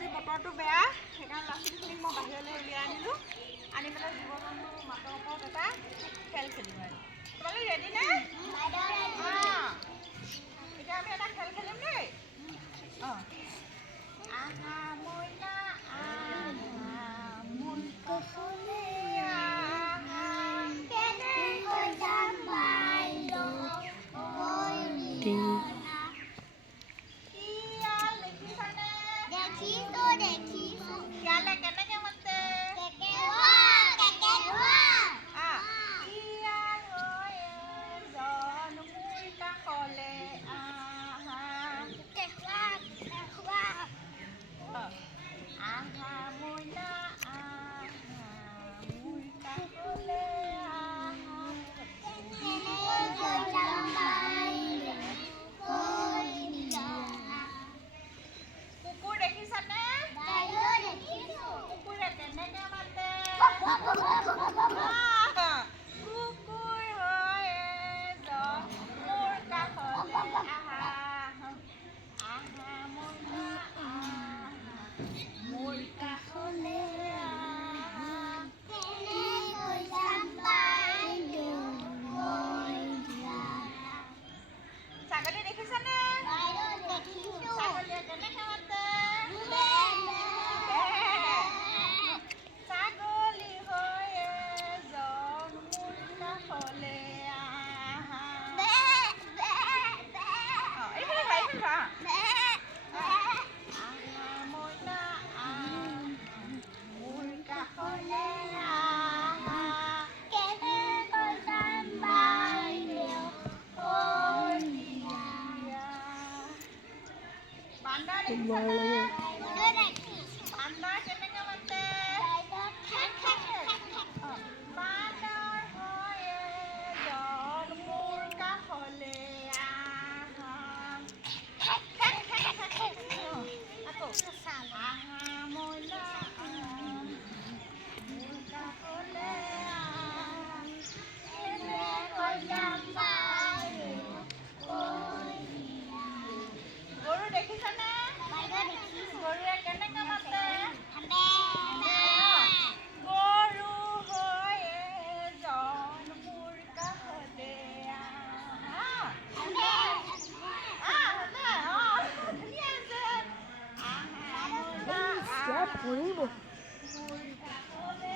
আজি বতৰটো বেয়া সেইকাৰণে ল'ৰা ছোৱালীখিনিক মই বাহিৰলৈ উলিয়াই আনিলোঁ আনি পেলাই জীৱ জন্তুৰ মাতৰ ওপৰত এটা খেল খেলিম আৰু তোমালোক ৰেডি নে অঁ এতিয়া আমি এটা খেল খেলিম দেই অঁ আহা মইনা আহা মোৰ কাষলৈ আহা কেনেকৈ যাম ইয়ালে কেনেকে মাতে ইয়াৰ এজন মোৰ কাষলে আহা আহা মইনা আহা মোৰ কাষলে আহা কুকুৰ দেখিছানে কুকুৰে কেনেকে মাতে কুকুৰ হয় এজন মোৰ কাষলে আহা আহা মইনা আহা মোৰ কাষলে আহা ছাগলী দেখিছানে ছাগলীয়ে কেনেকে মাতে ছাগলী হৈ এজন মোৰ কাষলে আহা এইফালে আহা মইনা আহা মোৰ কাষলে আহা কেনেকৈ যাম বাইদেউ বান্দৰ দেখিছানে বান্দৰ কেনেকে মাতে বান্দৰ হৈ এজন মোৰ কাষলে আহা আকৌ আহা মইনা আহা মোৰ কাষলে আহা কেনেকৈ যাম গৰু দেখিছানে গৰুৱে কেনেকে মাতে গৰু হৈ এজন মোৰ কাষলে আহা ধুনীয়া আছে আহা মইনা আহা মোৰ কাষলে